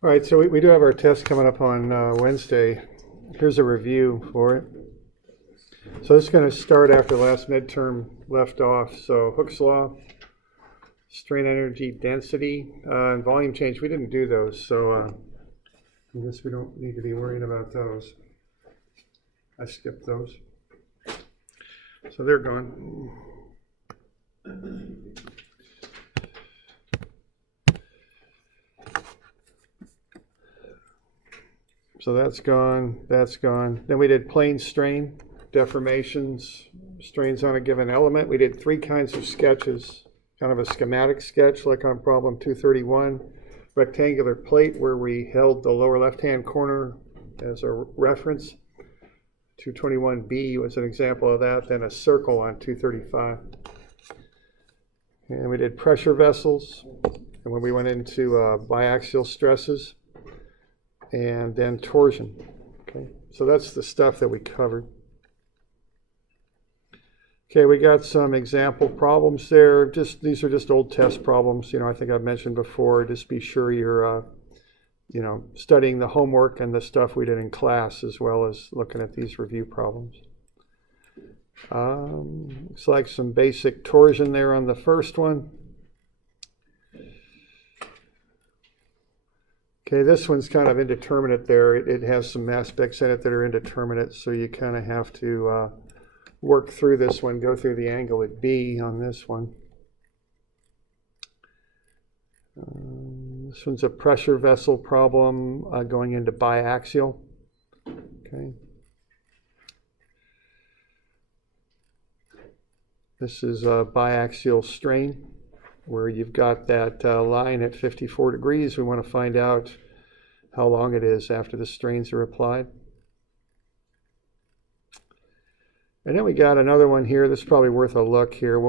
All right, so we do have our test coming up on Wednesday. Here's a review for it. So this is going to start after the last midterm left off. So Hooke's law, strain energy density, and volume change. We didn't do those, so I guess we don't need to be worrying about those. I skipped those. So they're gone. So that's gone, that's gone. Then we did plane strain, deformations, strains on a given element. We did 3 kinds of sketches, kind of a schematic sketch like on problem 231, rectangular plate where we held the lower left-hand corner as a reference. 221B was an example of that, then a circle on 235. And we did pressure vessels, and when we went into biaxial stresses, and then torsion. Okay, so that's the stuff that we covered. Okay, we got some example problems there. These are just old test problems. I think I've mentioned before. Just be sure you're, studying the homework and the stuff we did in class, as well as looking at these review problems. Looks like some basic torsion there on the first one. Okay, this one's kind of indeterminate there. It has some aspects in it that are indeterminate, so you kind of have to work through this one, go through the angle at B on this one. This one's a pressure vessel problem going into biaxial. Okay. This is a biaxial strain, where you've got that line at 54 degrees. We want to find out how long it is after the strains are applied. And then we got another one here. This is probably worth a look here.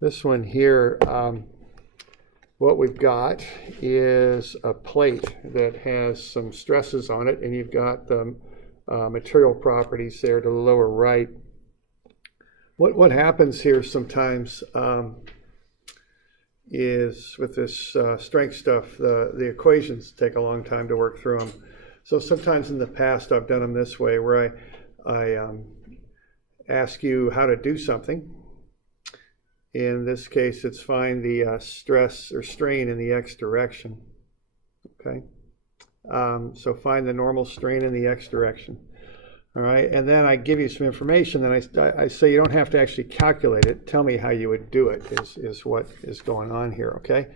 This one here, what we've got is a plate that has some stresses on it, and you've got the material properties there to the lower right. What happens here sometimes is with this strength stuff, the equations take a long time to work through them. So sometimes in the past I've done them this way, where I ask you how to do something. In this case, it's find the stress or strain in the x direction. Okay, so find the normal strain in the x direction. All right, and then I give you some information, and I say you don't have to actually calculate it. Tell me how you would do it is what is going on here, okay?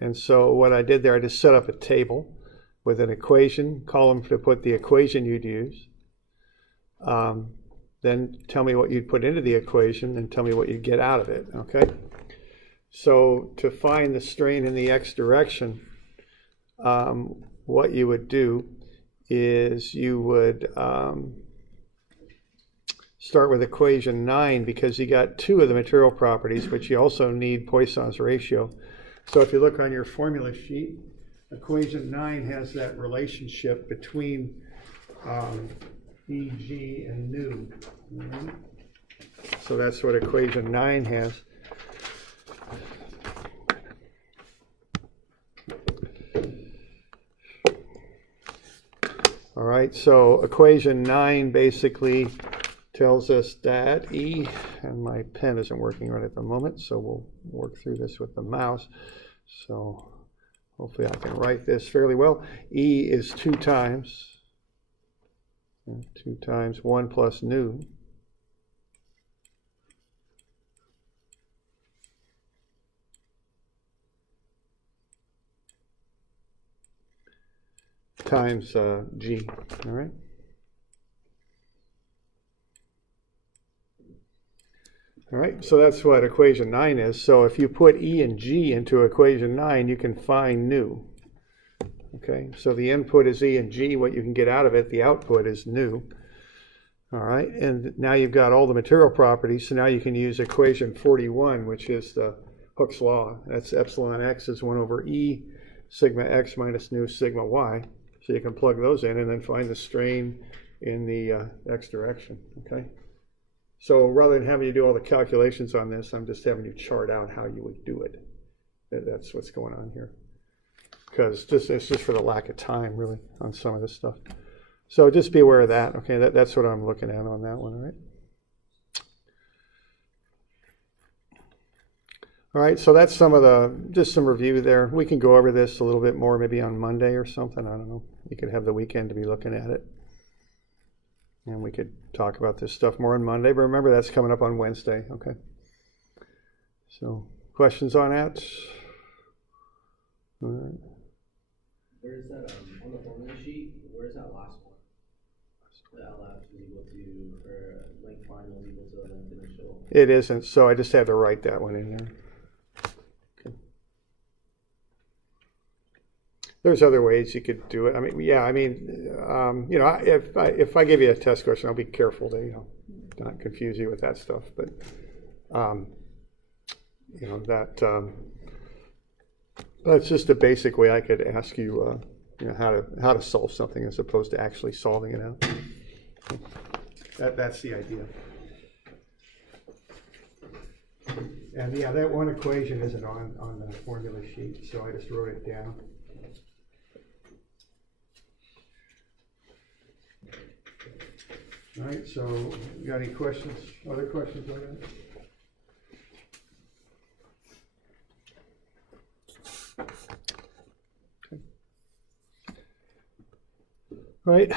And so what I did there, I just set up a table with an equation, column to put the equation you'd use. Then tell me what you'd put into the equation, and tell me what you'd get out of it, okay? So to find the strain in the x direction, what you would do is you would start with equation 9, because you got 2 of the material properties, but you also need Poisson's ratio. So if you look on your formula sheet, equation 9 has that relationship between Eg and nu. Right? So that's what equation 9 has. All right, so equation 9 basically tells us that E, and my pen isn't working right at the moment, so we'll work through this with the mouse. So hopefully I can write this fairly well. E is 2 times 1 plus nu. Times G, all right? All right, so that's what equation 9 is. So if you put E and G into equation 9, you can find nu. Okay, so the input is E and G. What you can get out of it, the output is nu. All right, and now you've got all the material properties, so now you can use equation 41, which is the Hooke's law. That's epsilon x is 1 over E sigma x minus nu sigma y. So you can plug those in and then find the strain in the x direction, okay? So rather than having you do all the calculations on this, I'm just having you chart out how you would do it. That's what's going on here. because it's just for the lack of time, really, on some of this stuff. So just be aware of that. Okay, that's what I'm looking at on that one, right? All right, so that's just some review there. We can go over this a little bit more maybe on Monday or something. I don't know. You could have the weekend to be looking at it. And we could talk about this stuff more on Monday, but remember that's coming up on Wednesday, okay? So, questions on that? All right. Where's that, on the formula sheet, where's that last one? The LF is equal to, or length final is equal to the length initial. It isn't, so I just had to write that one in there. Okay. There's other ways you could do it. I mean, yeah, I mean, you know, if I give you a test question, I'll be careful to, you know, not confuse you with that stuff. But, you know, that's just a basic way I could ask you, you know, how to solve something as opposed to actually solving it out. That's the idea. And yeah, that one equation isn't on the formula sheet, so I just wrote it down. All right, so you got any questions? Other questions on that? Right,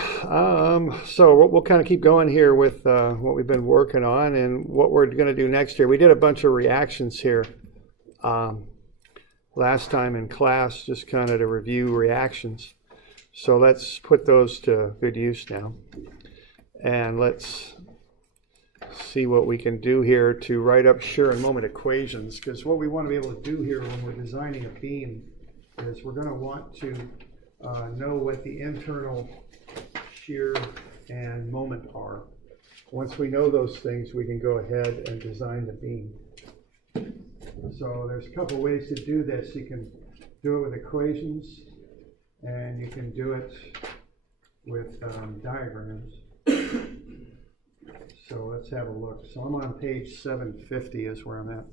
so we'll kind of keep going here with what we've been working on and what we're going to do next year. We did a bunch of reactions here last time in class, just kind of to review reactions. So let's put those to good use now. And let's see what we can do here to write up shear and moment equations, because what we want to be able to do here when we're designing a beam is we're going to want to know what the internal shear and moment are. Once we know those things, we can go ahead and design the beam. So there's a couple ways to do this. You can do it with equations, and you can do it with diagrams. So let's have a look. So I'm on page 750 is where I'm at.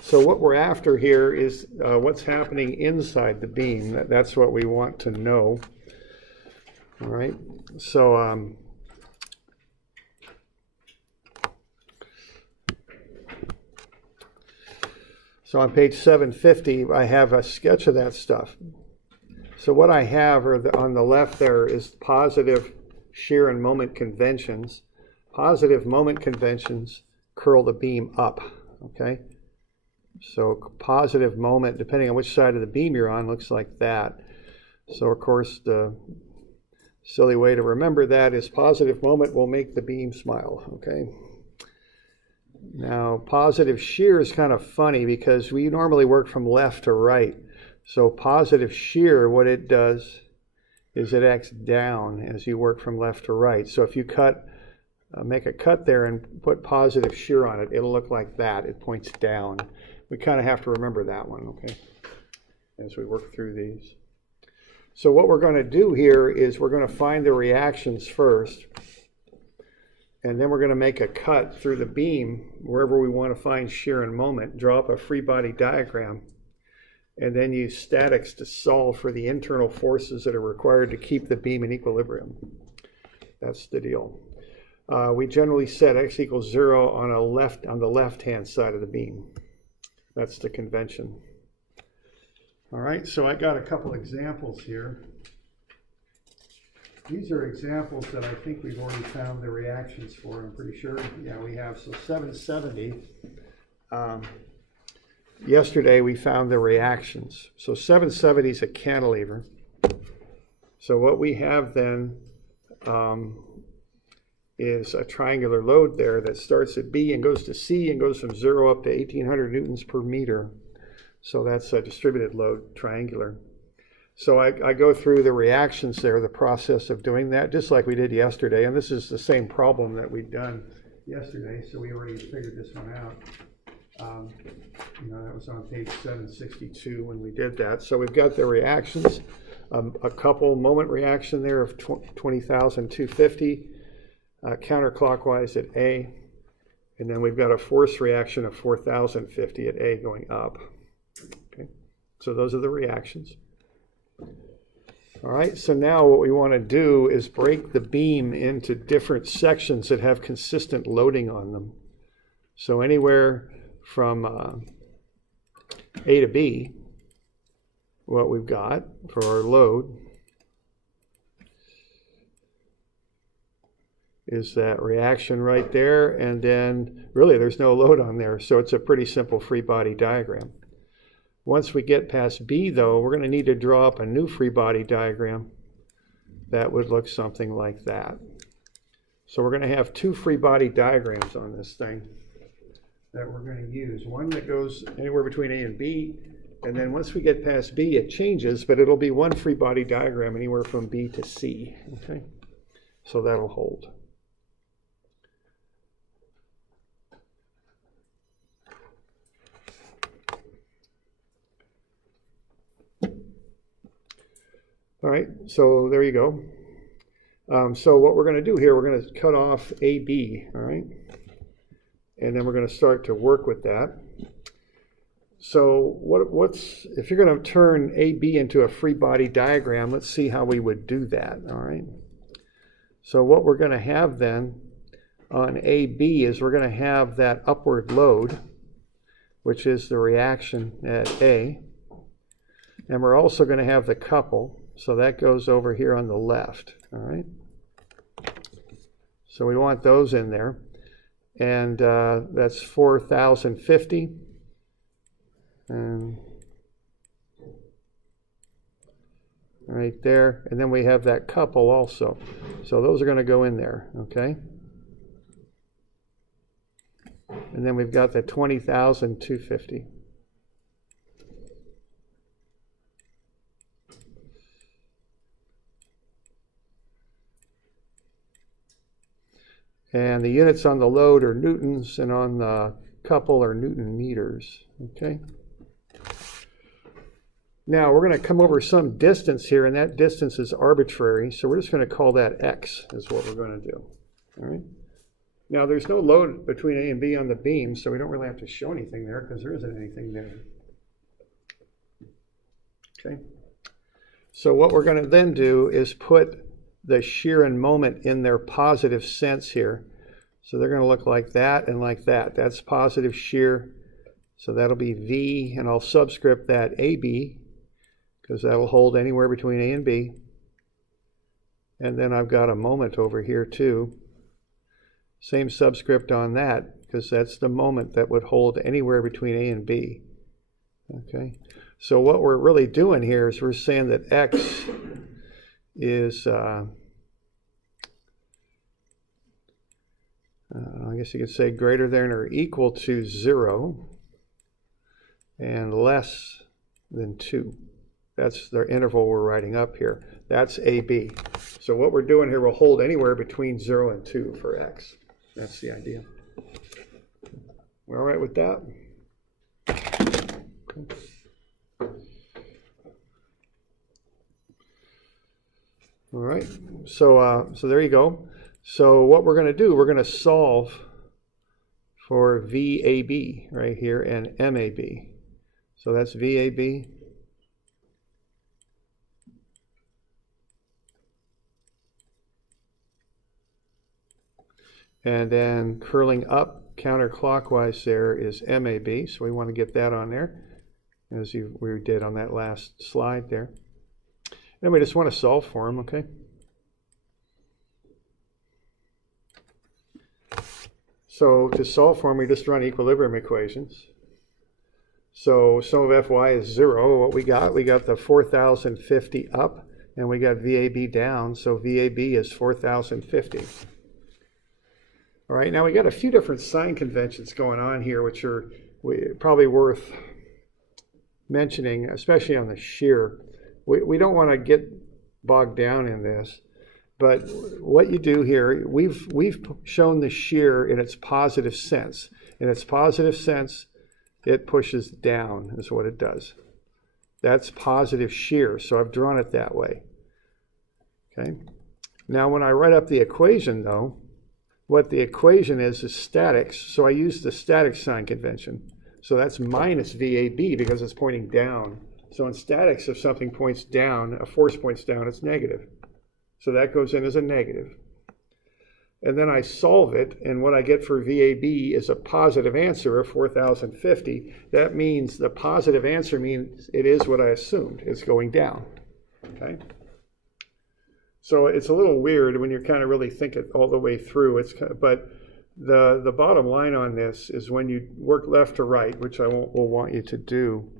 So what we're after here is what's happening inside the beam. That's what we want to know. All right. So on page 750, I have a sketch of that stuff. So what I have on the left there is positive shear and moment conventions. Positive moment conventions curl the beam up, okay? So positive moment, depending on which side of the beam you're on, looks like that. So of course, the silly way to remember that is positive moment will make the beam smile, okay? Now, positive shear is kind of funny because we normally work from left to right. So positive shear, what it does is it acts down as you work from left to right. So if you make a cut there and put positive shear on it, it'll look like that. It points down. We kind of have to remember that one, okay, as we work through these. So what we're going to do here is we're going to find the reactions first, and then we're going to make a cut through the beam wherever we want to find shear and moment, draw up a free body diagram, and then use statics to solve for the internal forces that are required to keep the beam in equilibrium. That's the deal. We generally set x equals 0 on the left-hand side of the beam. That's the convention. All right, so I got a couple examples here. These are examples that I think we've already found the reactions for, I'm pretty sure. Yeah, we have. So 770. Yesterday we found the reactions. So 770 is a cantilever. So what we have then is a triangular load there that starts at B and goes to C and goes from 0 up to 1800 newtons per meter. So that's a distributed load, triangular. So I go through the reactions there, the process of doing that, just like we did yesterday. And this is the same problem that we'd done yesterday, so we already figured this one out. You know, that was on page 762 when we did that. So we've got the reactions, a couple moment reaction there of 20,250 counterclockwise at A. And then we've got a force reaction of 4,050 at A going up. Okay. So those are the reactions. All right, so now what we want to do is break the beam into different sections that have consistent loading on them. So anywhere from A to B, what we've got for our load is that reaction right there, and then really there's no load on there, so it's a pretty simple free body diagram. Once we get past B, though, we're going to need to draw up a new free body diagram that would look something like that. So we're going to have two free body diagrams on this thing that we're going to use. One that goes anywhere between A and B, and then once we get past B, it changes, but it'll be one free body diagram anywhere from B to C. Okay, so that'll hold. All right, so there you go. So what we're going to do here, we're going to cut off AB, all right? And then we're going to start to work with that. So what's if you're going to turn AB into a free body diagram, let's see how we would do that, all right? So what we're going to have then on AB is we're going to have that upward load, which is the reaction at A. And we're also going to have the couple. So that goes over here on the left, all right? So we want those in there. And that's 4,050. And right there. And then we have that couple also. So those are going to go in there, okay? And then we've got the 20,250. And the units on the load are newtons, and on the couple are Newton meters, okay? Now we're going to come over some distance here, and that distance is arbitrary, so we're just going to call that x is what we're going to do, all right? Now there's no load between A and B on the beam, so we don't really have to show anything there because there isn't anything there. Okay? So what we're going to then do is put the shear and moment in their positive sense here. So they're going to look like that and like that. That's positive shear. So that'll be V, and I'll subscript that AB because that'll hold anywhere between A and B. And then I've got a moment over here too. Same subscript on that because that's the moment that would hold anywhere between A and B. Okay. So what we're really doing here is we're saying that X is, I guess you could say greater than or equal to 0 and less than 2. That's the interval we're writing up here. That's AB. So what we're doing here will hold anywhere between 0 and 2 for X. That's the idea. We're all right with that? Okay. All right, so there you go. So what we're going to do, we're going to solve for VAB right here and MAB. So that's VAB. And then curling up counterclockwise there is MAB. So we want to get that on there as we did on that last slide there. And we just want to solve for them, okay? So to solve for them, we just run equilibrium equations. So sum of Fy is 0. What we got the 4,050 up, and we got VAB down. So VAB is 4,050. All right, now we got a few different sign conventions going on here, which are probably worth mentioning, especially on the shear. We don't want to get bogged down in this, but what you do here, we've shown the shear in its positive sense. In its positive sense, it pushes down is what it does. That's positive shear, so I've drawn it that way. Okay. Now when I write up the equation though, what the equation is statics, so I use the static sign convention. So that's minus VAB because it's pointing down So in statics, if something points down, a force points down, it's negative. So that goes in as a negative. And then I solve it, and what I get for VAB is a positive answer of 4,050. That means the positive answer means it is what I assumed. It's going down, okay? So it's a little weird when you're kind of really think it all the way through. But the bottom line on this is when you work left to right, which I will want you to do,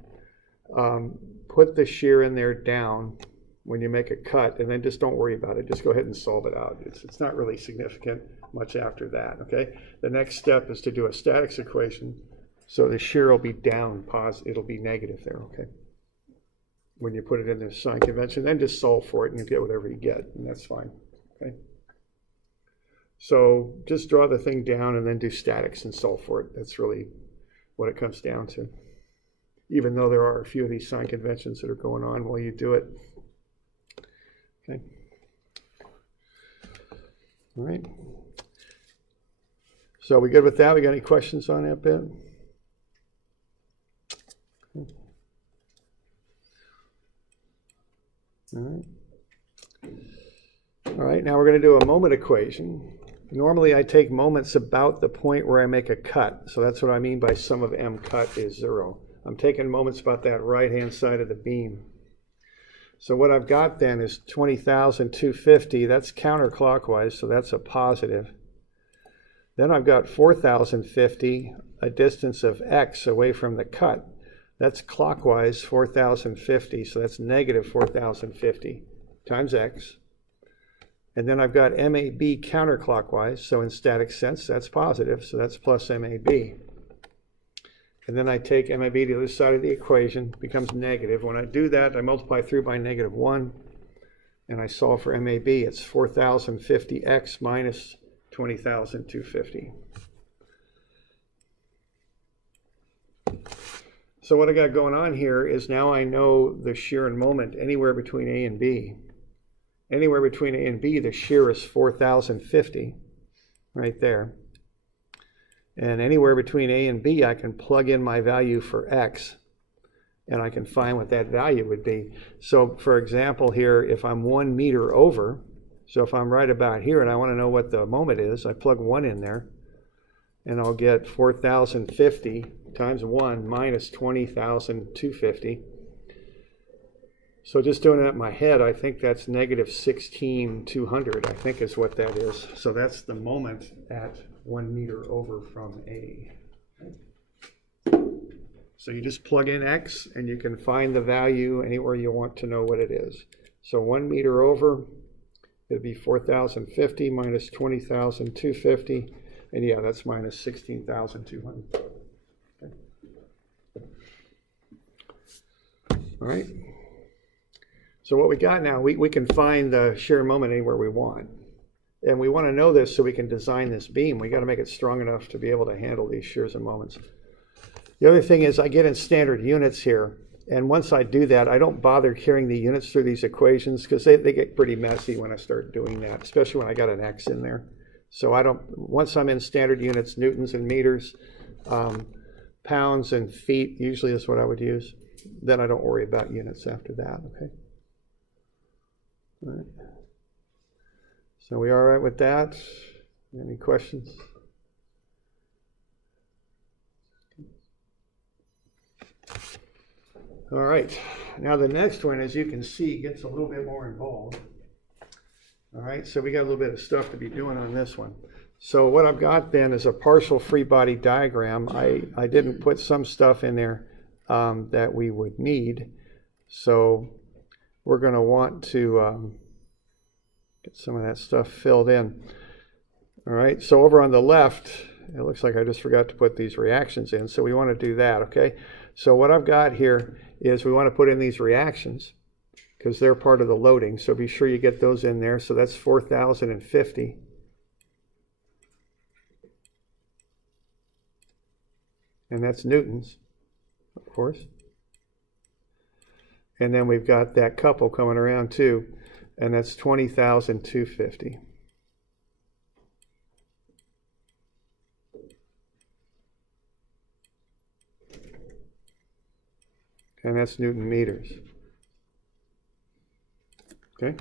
put the shear in there down when you make a cut, and then just don't worry about it. Just go ahead and solve it out. It's not really significant much after that, okay? The next step is to do a statics equation. So the shear will be down, it'll be negative there, okay? When you put it in the sign convention, then just solve for it and you get whatever you get, and that's fine, okay? So just draw the thing down and then do statics and solve for it. That's really what it comes down to. Even though there are a few of these sign conventions that are going on while you do it. Okay. All right. So we good with that? We got any questions on that bit? Okay. All right. All right, now we're going to do a moment equation. Normally I take moments about the point where I make a cut. So that's what I mean by sum of m cut is 0. I'm taking moments about that right-hand side of the beam. So what I've got then is 20,250. That's counterclockwise, so that's a positive. Then I've got 4,050, a distance of x away from the cut. That's clockwise, 4,050, so that's negative 4,050 times x. And then I've got MAB counterclockwise, so in static sense, that's positive, so that's plus MAB. And then I take MAB to the other side of the equation, becomes negative. When I do that, I multiply through by -1, and I solve for MAB. It's 4,050x minus 20,250. So what I got going on here is now I know the shear and moment anywhere between A and B. Anywhere between A and B, the shear is 4,050, right there. And anywhere between A and B, I can plug in my value for x, and I can find what that value would be. So for example here, if I'm 1 meter over, so if I'm right about here and I want to know what the moment is, I plug 1 in there, and I'll get 4,050 times 1 minus 20,250. So just doing it in my head, I think that's negative 16,200, I think is what that is. So that's the moment at 1 meter over from A. So you just plug in x and you can find the value anywhere you want to know what it is. So 1 meter over, it'd be 4,050 minus 20,250, and yeah, that's minus 16,200. Okay. All right. So what we got now, we can find the shear moment anywhere we want. And we want to know this so we can design this beam. We got to make it strong enough to be able to handle these shears and moments. The other thing is I get in standard units here. And once I do that, I don't bother carrying the units through these equations because they get pretty messy when I start doing that, especially when I got an X in there. So once I'm in standard units, newtons and meters, pounds and feet usually is what I would use. Then I don't worry about units after that, okay? All right. So we all right with that? Any questions? All right. Now the next one, as you can see, gets a little bit more involved. All right. So we got a little bit of stuff to be doing on this one. So what I've got then is a partial free body diagram. I didn't put some stuff in there that we would need. So we're going to want to get some of that stuff filled in. All right, so over on the left, it looks like I just forgot to put these reactions in, so we want to do that, okay? So what I've got here is we want to put in these reactions because they're part of the loading, so be sure you get those in there. So that's 4,050. And that's newtons, of course. And then we've got that couple coming around too, and that's 20,250. and that's Newton meters. Okay,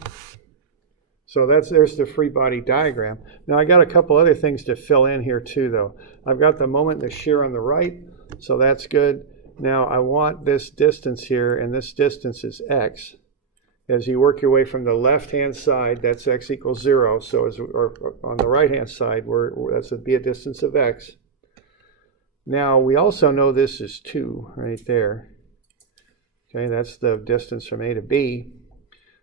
so there's the free body diagram. Now I got a couple other things to fill in here too, though. I've got the moment and the shear on the right, so that's good. Now I want this distance here, and this distance is x. As you work your way from the left-hand side, that's x equals 0. So or on the right-hand side, that's would be a distance of x. Now we also know this is 2 right there. Okay, that's the distance from A to B.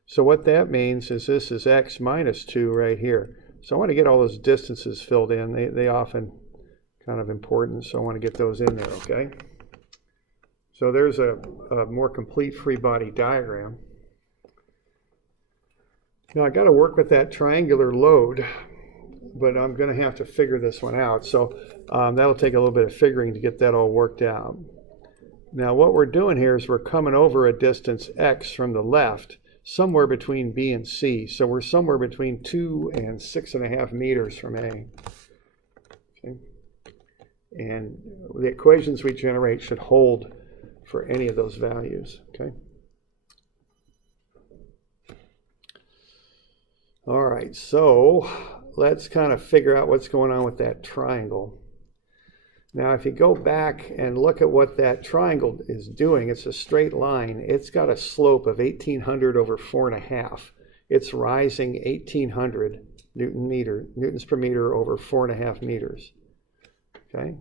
So what that means is this is x minus 2 right here. So I want to get all those distances filled in. They often kind of important, so I want to get those in there, okay? So there's a more complete free body diagram. Now I got to work with that triangular load, but I'm going to have to figure this one out. So that'll take a little bit of figuring to get that all worked out. Now what we're doing here is we're coming over a distance x from the left, somewhere between B and C. So we're somewhere between 2 and 6.5 meters from A. Okay. And the equations we generate should hold for any of those values. Okay. All right, so let's kind of figure out what's going on with that triangle. Now, if you go back and look at what that triangle is doing, it's a straight line. It's got a slope of 1,800 over 4.5. It's rising 1,800 newtons per meter over 4.5 meters. Okay,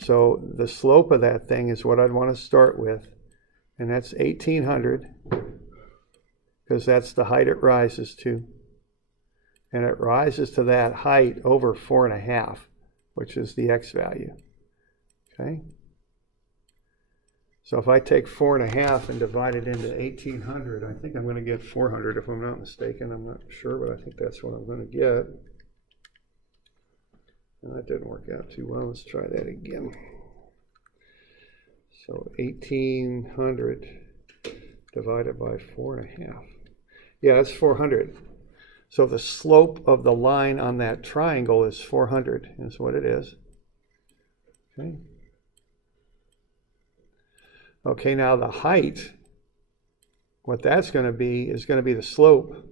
so the slope of that thing is what I'd want to start with, and that's 1,800, because that's the height it rises to. And it rises to that height over 4.5, which is the x value. Okay. So if I take 4.5 and divide it into 1,800, I think I'm going to get 400 if I'm not mistaken. I'm not sure, but I think that's what I'm going to get. And that didn't work out too well. Let's try that again. So 1,800 divided by 4.5. Yeah, that's 400. So the slope of the line on that triangle is 400, is what it is. Okay. Okay, now the height, what that's going to be is going to be the slope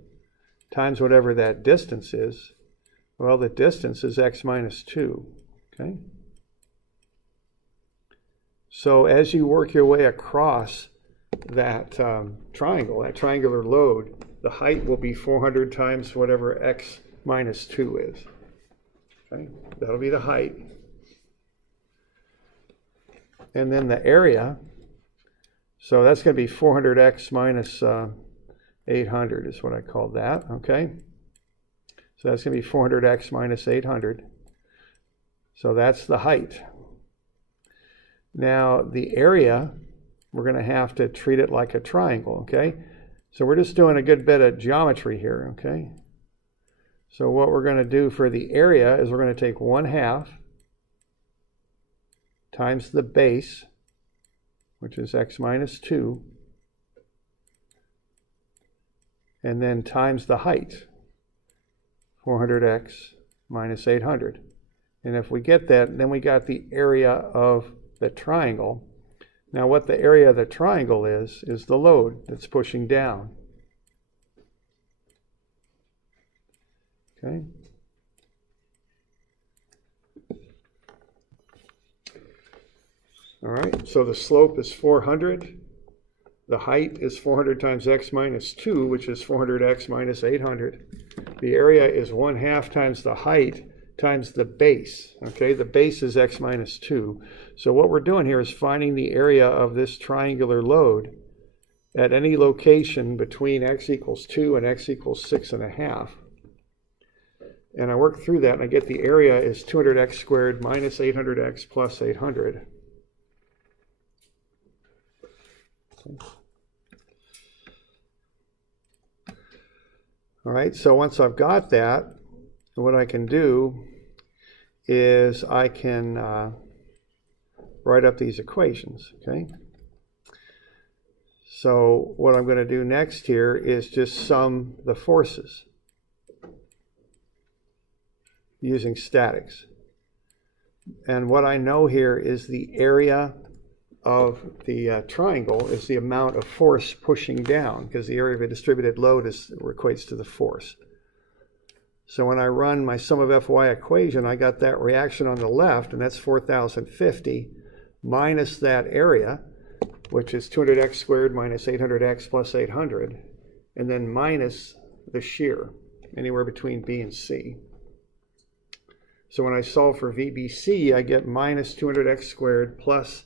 times whatever that distance is. Well, the distance is x minus 2. Okay. So as you work your way across that triangle, that triangular load, the height will be 400 times whatever x minus 2 is. Okay, that'll be the height. And then the area, so that's going to be 400x minus 800 is what I called that, okay? So that's going to be 400x minus 800. So that's the height. Now the area, we're going to have to treat it like a triangle, okay? So we're just doing a good bit of geometry here, okay? So what we're going to do for the area is we're going to take 1/2 times the base, which is x minus 2, and then times the height, 400x minus 800. And if we get that, then we got the area of the triangle. Now what the area of the triangle is the load that's pushing down. Okay. All right, so the slope is 400. The height is 400 times x minus 2, which is 400x minus 800. The area is 1/2 times the height times the base. Okay, the base is x minus 2. So what we're doing here is finding the area of this triangular load at any location between x equals 2 and x equals 6.5. And I work through that and I get the area is 200x squared minus 800x plus 800. All right, so once I've got that, what I can do is I can write up these equations, okay? So what I'm going to do next here is just sum the forces using statics. And what I know here is the area of the triangle is the amount of force pushing down, because the area of a distributed load equates to the force. So when I run my sum of Fy equation, I got that reaction on the left, and that's 4,050 minus that area, which is 200x squared minus 800x plus 800, and then minus the shear, anywhere between B and C. So when I solve for VBC, I get minus 200x squared plus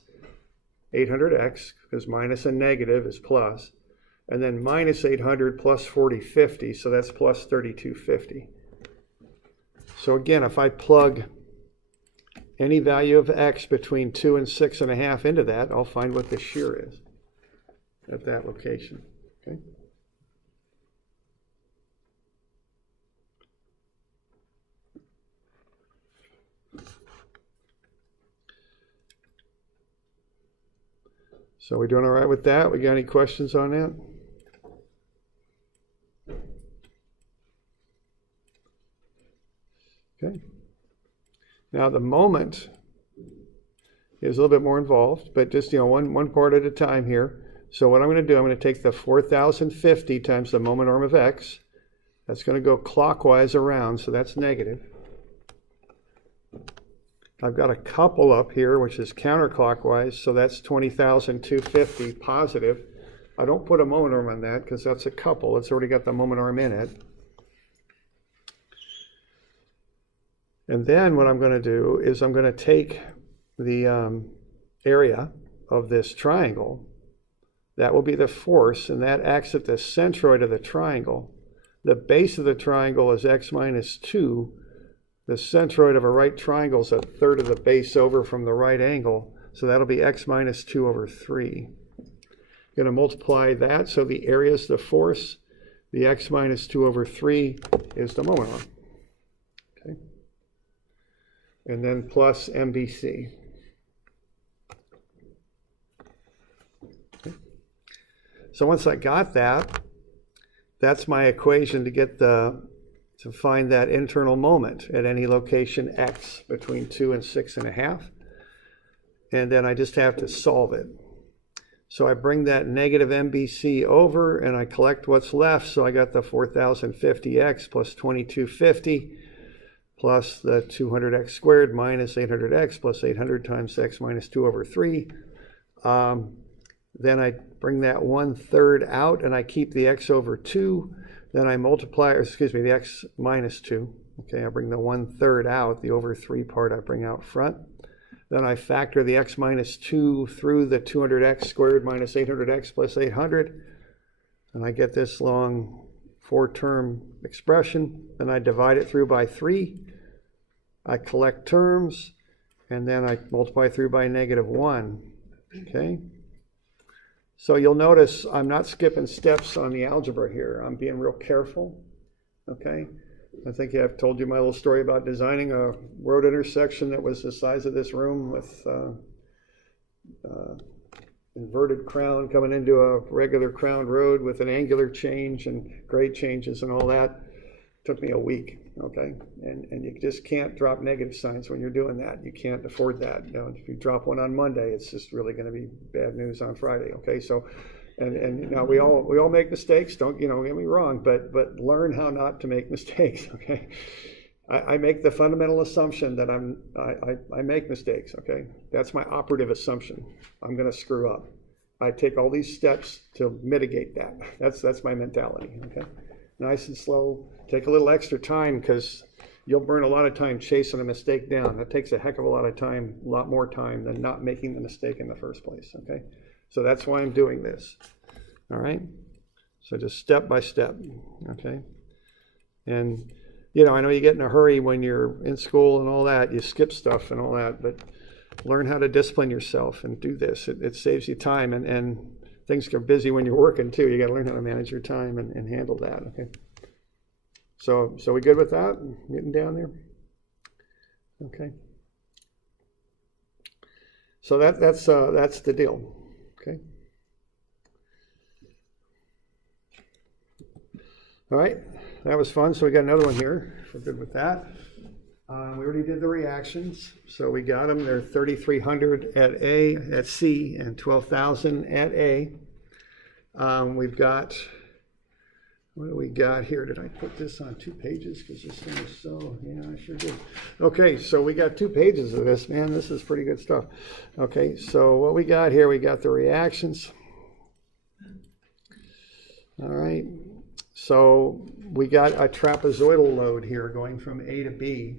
800x, because minus and negative is plus, and then minus 800 plus 4050, so that's plus 3250. So again, if I plug any value of x between 2 and 6.5 into that, I'll find what the shear is at that location. Okay. So we doing all right with that? We got any questions on that? Okay. Now the moment is a little bit more involved, but just one part at a time here. So what I'm going to do, I'm going to take the 4,050 times the moment arm of x. That's going to go clockwise around, so that's negative. I've got a couple up here, which is counterclockwise, so that's 20,250 positive. I don't put a moment arm on that because that's a couple. It's already got the moment arm in it. And then what I'm going to do is I'm going to take the area of this triangle. That will be the force, and that acts at the centroid of the triangle. The base of the triangle is x minus 2. The centroid of a right triangle is a third of the base over from the right angle, so that'll be x minus 2 over 3. I'm going to multiply that, so the area is the force. The x minus 2 over 3 is the moment arm. Okay. And then plus MBC. Okay. So once I got that, that's my equation to get to find that internal moment at any location x between 2 and 6.5. And then I just have to solve it. So I bring that negative MBC over and I collect what's left. So I got the 4,050x plus 2250 plus the 200x squared minus 800x plus 800 times x minus 2 over 3. Then I bring that 1/3 out and I keep the x over 2. Then I multiply, the x minus 2. Okay, I bring the 1/3 out, the over 3 part I bring out front. Then I factor the x minus 2 through the 200x squared minus 800x plus 800. And I get this long 4-term expression. Then I divide it through by 3. I collect terms, and then I multiply through by -1. Okay? So you'll notice I'm not skipping steps on the algebra here. I'm being real careful, okay? I think I've told you my little story about designing a road intersection that was the size of this room with inverted crown coming into a regular crowned road with an angular change and grade changes and all that. It took me a week, okay? And you just can't drop negative signs when you're doing that. You can't afford that. If you drop one on Monday, it's just really going to be bad news on Friday, okay? So, and now we all make mistakes. Don't get me wrong, but learn how not to make mistakes, okay? I make the fundamental assumption that I make mistakes, okay? That's my operative assumption. I'm going to screw up. I take all these steps to mitigate that. That's my mentality, okay? Nice and slow. Take a little extra time because you'll burn a lot of time chasing a mistake down. That takes a heck of a lot of time, a lot more time than not making the mistake in the first place, okay? So that's why I'm doing this, all right? So just step by step, okay? And, I know you get in a hurry when you're in school and all that. You skip stuff and all that, but learn how to discipline yourself and do this. It saves you time, and things get busy when you're working too. You got to learn how to manage your time and handle that, okay? So we good with that? Getting down there? Okay. So that's the deal, okay? All right, that was fun. So we got another one here. We're good with that. We already did the reactions, so we got them. They're 3,300 at C and 12,000 at A. We've got, what do we got here? Did I put this on 2 pages? Because this thing is so, yeah, I sure did. Okay, so we got 2 pages of this, man. This is pretty good stuff. Okay, so what we got here, we got the reactions. All right, so we got a trapezoidal load here going from A to B.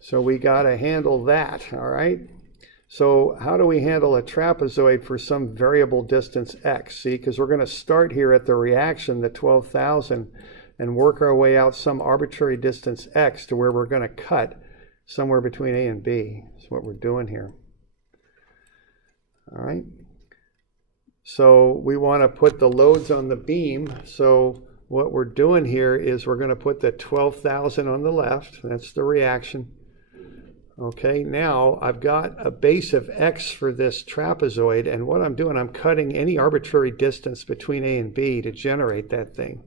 So we got to handle that, all right? So how do we handle a trapezoid for some variable distance x? See, because we're going to start here at the reaction, the 12,000, and work our way out some arbitrary distance x to where we're going to cut somewhere between A and B. That's what we're doing here. All right. So we want to put the loads on the beam. So what we're doing here is we're going to put the 12,000 on the left. That's the reaction. Okay, now I've got a base of x for this trapezoid, and what I'm doing, I'm cutting any arbitrary distance between A and B to generate that thing.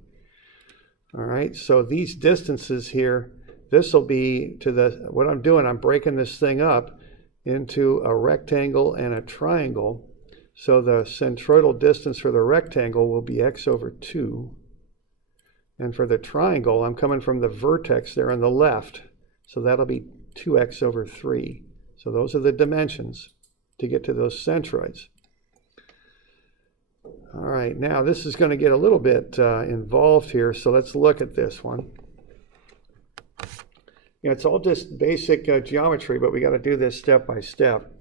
All right, so these distances here, this will be to the, what I'm doing, I'm breaking this thing up into a rectangle and a triangle. So the centroidal distance for the rectangle will be x over 2. And for the triangle, I'm coming from the vertex there on the left. So that'll be 2x over 3. So those are the dimensions to get to those centroids. All right, now this is going to get a little bit involved here. So let's look at this one. You know, it's all just basic geometry, but we got to do this step by step.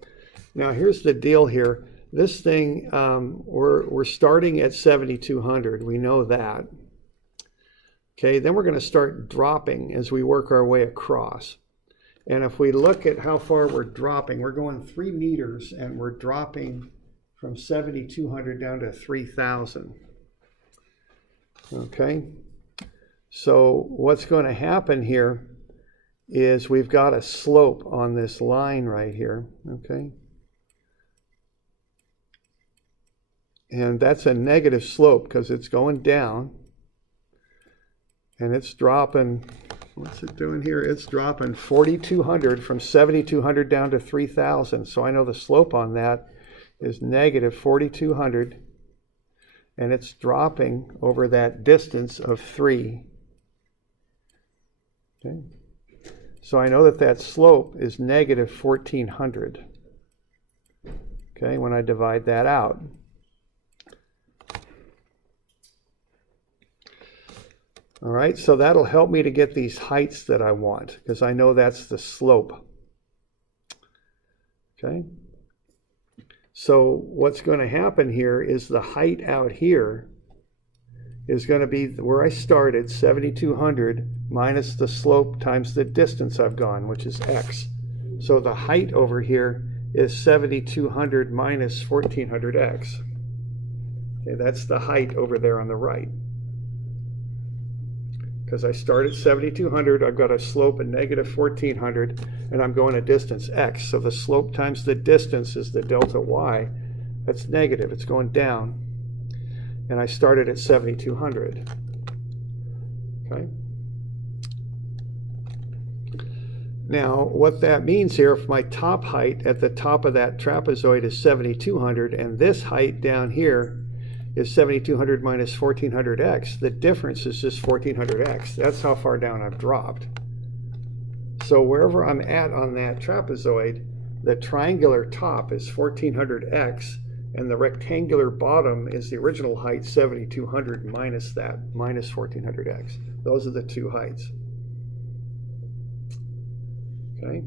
Now here's the deal here. This thing, we're starting at 7,200. We know that. Okay, then we're going to start dropping as we work our way across. And if we look at how far we're dropping, we're going 3 meters and we're dropping from 7,200 down to 3,000. Okay, so what's going to happen here is we've got a slope on this line right here. Okay. And that's a negative slope because it's going down. And it's dropping, what's it doing here? It's dropping 4,200 from 7,200 down to 3,000. So I know the slope on that is negative 4,200. And it's dropping over that distance of 3. Okay. So I know that that slope is negative 1,400. Okay, when I divide that out. All right, so that'll help me to get these heights that I want, because I know that's the slope. Okay, so what's going to happen here is the height out here is going to be where I started, 7,200 minus the slope times the distance I've gone, which is x. So the height over here is 7,200 minus 1,400x. Okay, that's the height over there on the right. Because I start at 7,200, I've got a slope of negative 1,400, and I'm going a distance x. So the slope times the distance is the delta y. That's negative, it's going down. And I started at 7,200. Okay. Now, what that means here, if my top height at the top of that trapezoid is 7,200, and this height down here is 7,200 minus 1,400x, the difference is just 1,400x. That's how far down I've dropped. So wherever I'm at on that trapezoid, the triangular top is 1,400x, and the rectangular bottom is the original height, 7,200 minus that, minus 1,400x. Those are the two heights. Okay?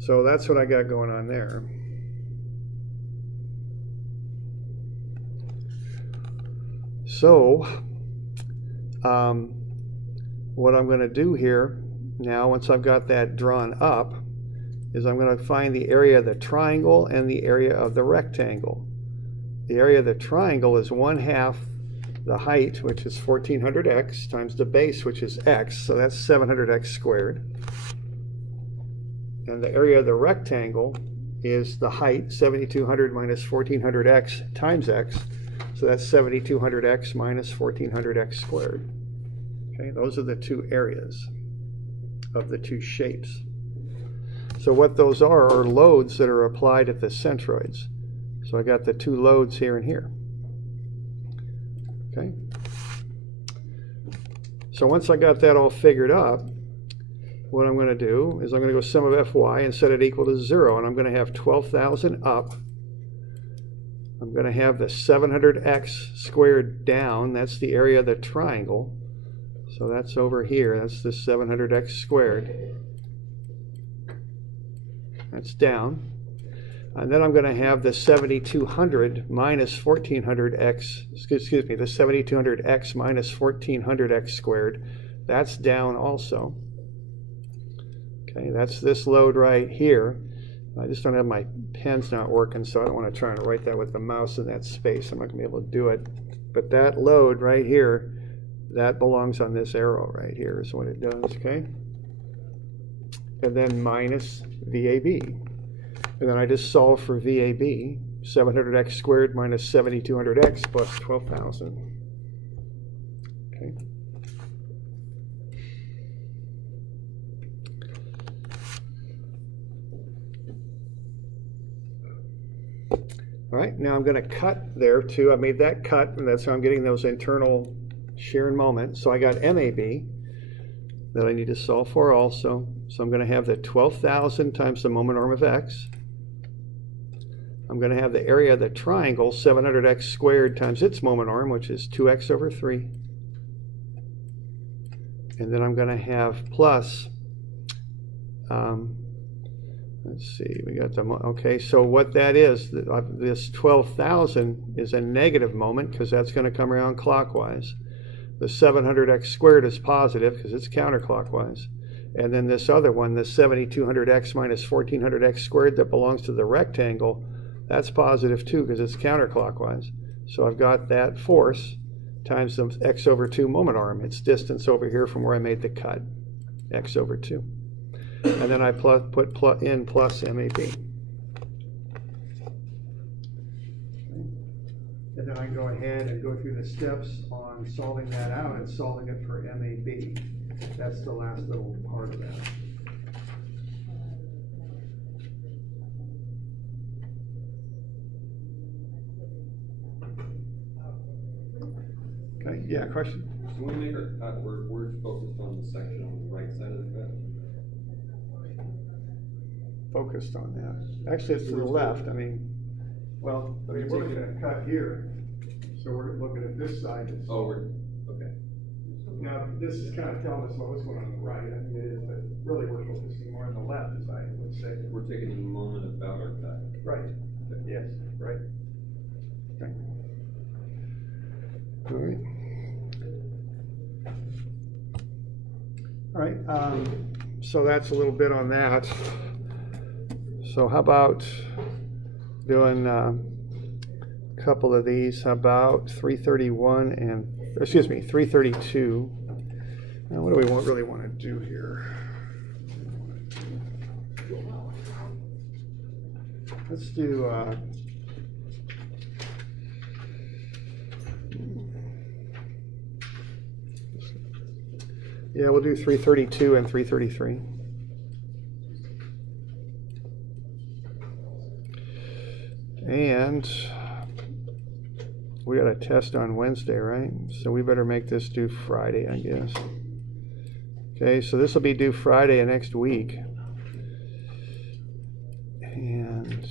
So that's what I got going on there. So, what I'm going to do here now, once I've got that drawn up, is I'm going to find the area of the triangle and the area of the rectangle. The area of the triangle is 1/2 the height, which is 1,400x, times the base, which is x, so that's 700x squared. And the area of the rectangle is the height, 7,200 minus 1,400x times x. So that's 7,200x minus 1,400x squared. Okay, those are the two areas. of the two shapes. So what those are loads that are applied at the centroids. So I got the two loads here and here. Okay. So once I got that all figured up, what I'm going to do is I'm going to go sum of Fy and set it equal to 0, and I'm going to have 12,000 up. I'm going to have the 700x squared down. That's the area of the triangle. So that's over here. That's the 700x squared. That's down. And then I'm going to have the 7200 minus 1400x, excuse me, the 7200x minus 1400x squared. That's down also. Okay, that's this load right here. I just don't have my pen's not working, so I don't want to try and write that with the mouse in that space. I'm not going to be able to do it. But that load right here, that belongs on this arrow right here is what it does, okay? And then minus VAB. And then I just solve for VAB, 700x squared minus 7200x plus 12,000. Okay. All right, now I'm going to cut there too. I made that cut, and that's how I'm getting those internal shear and moment. So I got MAB that I need to solve for also. So I'm going to have the 12,000 times the moment arm of x. I'm going to have the area of the triangle, 700x squared times its moment arm, which is 2x over 3. And then I'm going to have plus, let's see, we got the, okay, so what that is, this 12,000 is a negative moment because that's going to come around clockwise. The 700x squared is positive because it's counterclockwise. And then this other one, the 7200x minus 1400x squared that belongs to the rectangle, that's positive too because it's counterclockwise. So I've got that force times the x over 2 moment arm. It's distance over here from where I made the cut, x over 2. And then I put in plus MAB. And then I go ahead and go through the steps on solving that out and solving it for MAB. That's the last little part of that. Okay, yeah, question? So when we make our cut, we're focused on the section on the right side of the cut? Focused on that. Actually, it's to the left. I mean, well, we're looking at cut here, so we're looking at this side. Oh, we're, okay. Now, this is kind of telling us what's going on the right. I mean, it is, but really we're focusing more on the left, as I would say. We're taking a moment about our cut. Right. Okay. Yes, right. Okay. All right. All right, so that's a little bit on that. So how about doing a couple of these? How about 331 and, excuse me, 332. Now what do we really want to do here? Let's do, yeah, we'll do 332 and 333. And we got a test on Wednesday, right? So we better make this due Friday, I guess. Okay, so this will be due Friday of next week. And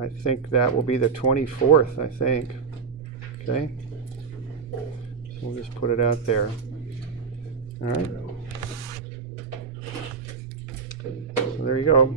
I think that will be the 24th, I think. Okay. So we'll just put it out there. All right. So there you go.